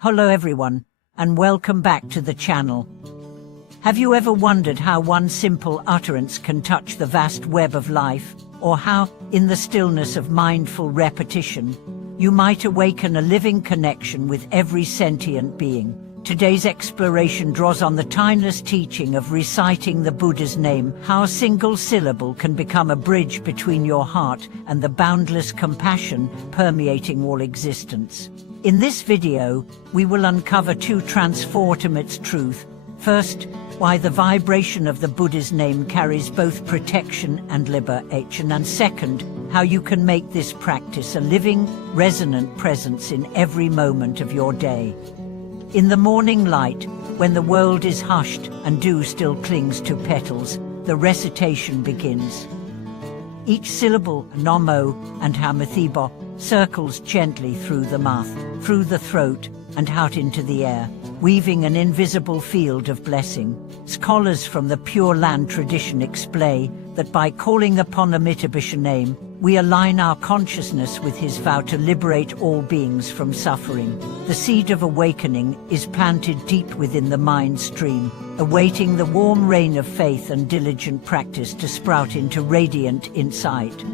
Hello everyone, and welcome back to the channel. Have you ever wondered how one simple utterance can touch the vast web of life, or how, in the stillness of mindful repetition, you might awaken a living connection with every sentient being? Today's exploration draws on the timeless teaching of reciting the Buddha's name, how a single syllable can become a bridge between your heart and the boundless compassion permeating all existence. In this video, we will uncover two transformative truths. First, why the vibration of the Buddha's name carries both protection and liberation, and second, how you can make this practice a living, resonant presence in every moment of your day. In the morning light, when the world is hushed and dew still clings to petals, the recitation begins. Each syllable, Namo and Hamithibo, circles gently through the mouth, through the throat, and out into the air, weaving an invisible field of blessing. Scholars from the Pure Land tradition explain that by calling upon Amitabha's name, we align our consciousness with his vow to liberate all beings from suffering. The seed of awakening is planted deep within the mind stream, awaiting the warm rain of faith and diligent practice to sprout into radiant insight.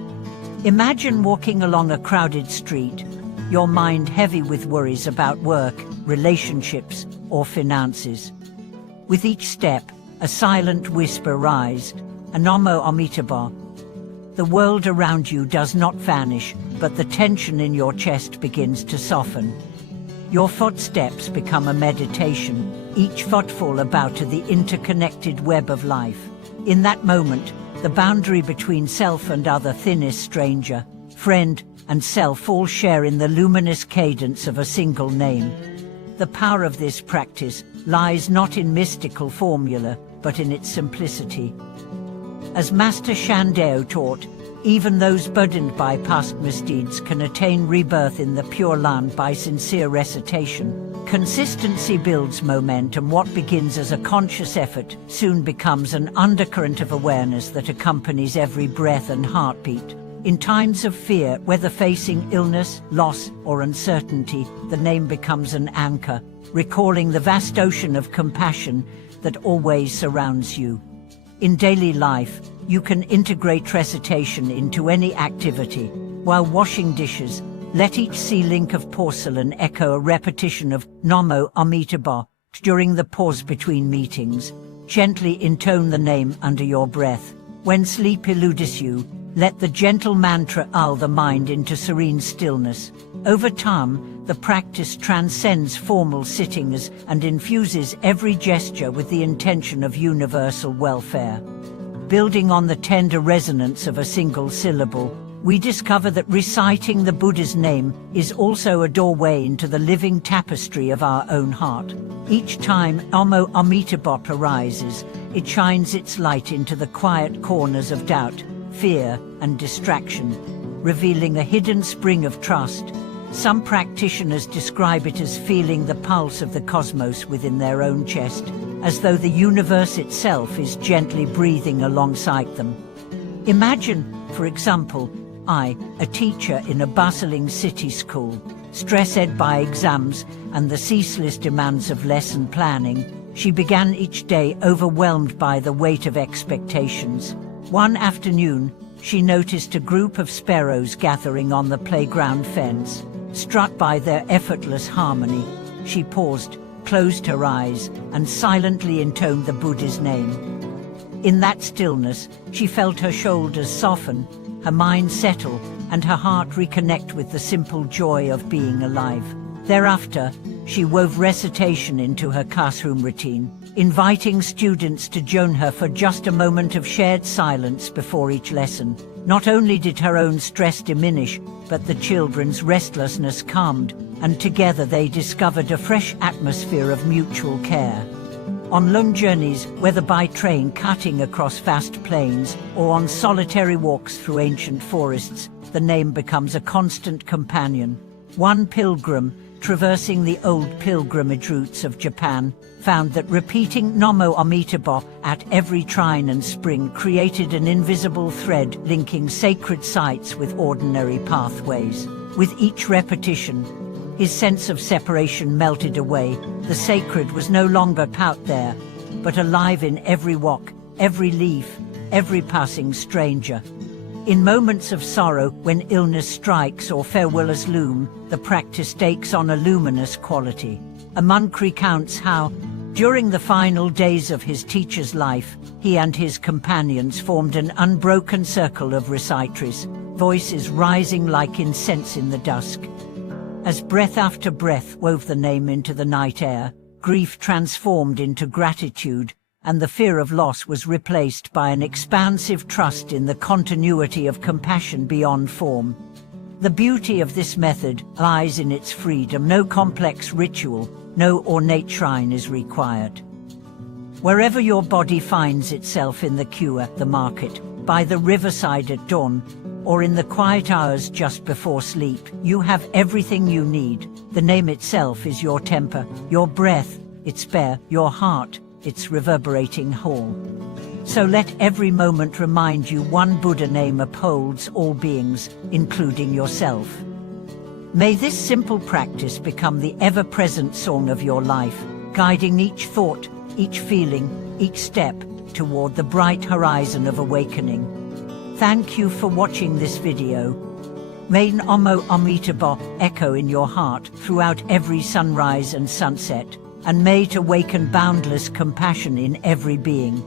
Imagine walking along a crowded street, your mind heavy with worries about work, relationships, or finances. With each step, a silent whisper rises, Namo Amitabha. The world around you does not vanish, but the tension in your chest begins to soften. Your footsteps become a meditation, each footfall about to the interconnected web of life. In that moment, the boundary between self and other thinnest stranger, friend, and self all share in the luminous cadence of a single name. The power of this practice lies not in mystical formula, but in its simplicity. As Master Shandao taught, even those burdened by past misdeeds can attain rebirth in the Pure Land by sincere recitation. Consistency builds momentum. What begins as a conscious effort soon becomes an undercurrent of awareness that accompanies every breath and heartbeat. In times of fear, whether facing illness, loss, or uncertainty, the name becomes an anchor, recalling the vast ocean of compassion that always surrounds you. In daily life, you can integrate recitation into any activity. While washing dishes, let each sea link of porcelain echo a repetition of Namo Amitabha. During the pause between meetings, gently intone the name under your breath. When sleep eludes you, let the gentle mantra lull the mind into serene stillness. Over time, the practice transcends formal sittings and infuses every gesture with the intention of universal welfare. Building on the tender resonance of a single syllable, we discover that reciting the Buddha's name is also a doorway into the living tapestry of our own heart. Each time Namo Amitabha arises, it shines its light into the quiet corners of doubt, fear, and distraction, revealing a hidden spring of trust. Some practitioners describe it as feeling the pulse of the cosmos within their own chest, as though the universe itself is gently breathing alongside them. Imagine, for example, a teacher in a bustling city school, stressed by exams and the ceaseless demands of lesson planning. She began each day overwhelmed by the weight of expectations. One afternoon, she noticed a group of sparrows gathering on the playground fence. Struck by their effortless harmony, she paused, closed her eyes, and silently intoned the Buddha's name. In that stillness, she felt her shoulders soften, her mind settle, and her heart reconnect with the simple joy of being alive. Thereafter, she wove recitation into her classroom routine, inviting students to join her for just a moment of shared silence before each lesson. Not only did her own stress diminish, but the children's restlessness calmed, and together they discovered a fresh atmosphere of mutual care. On long journeys, whether by train cutting across vast plains or on solitary walks through ancient forests, the name becomes a constant companion. One pilgrim, traversing the old pilgrimage routes of Japan, found that repeating Namo Amitabha at every shrine and spring created an invisible thread linking sacred sites with ordinary pathways. With each repetition, His sense of separation melted away. The sacred was no longer out there, but alive in every walk, every leaf, every passing stranger. In moments of sorrow, when illness strikes or farewellers loom, the practice takes on a luminous quality. A monk recounts how, during the final days of his teacher's life, he and his companions formed an unbroken circle of reciters, voices rising like incense in the dusk. As breath after breath wove the name into the night air, grief transformed into gratitude, and the fear of loss was replaced by an expansive trust in the continuity of compassion beyond form. The beauty of this method lies in its freedom. No complex ritual, no ornate shrine is required. Wherever your body finds itself, in the queue, the market, by the riverside at dawn, or in the quiet hours just before sleep, you have everything you need. The name itself is your temper, your breath, its bear, your heart, its reverberating hall. So let every moment remind you one Buddha name upholds all beings, including yourself. May this simple practice become the ever-present song of your life, guiding each thought, each feeling, each step toward the bright horizon of awakening. Thank you for watching this video. May Namo Amitabha echo in your heart throughout every sunrise and sunset, and may it awaken boundless compassion in every being.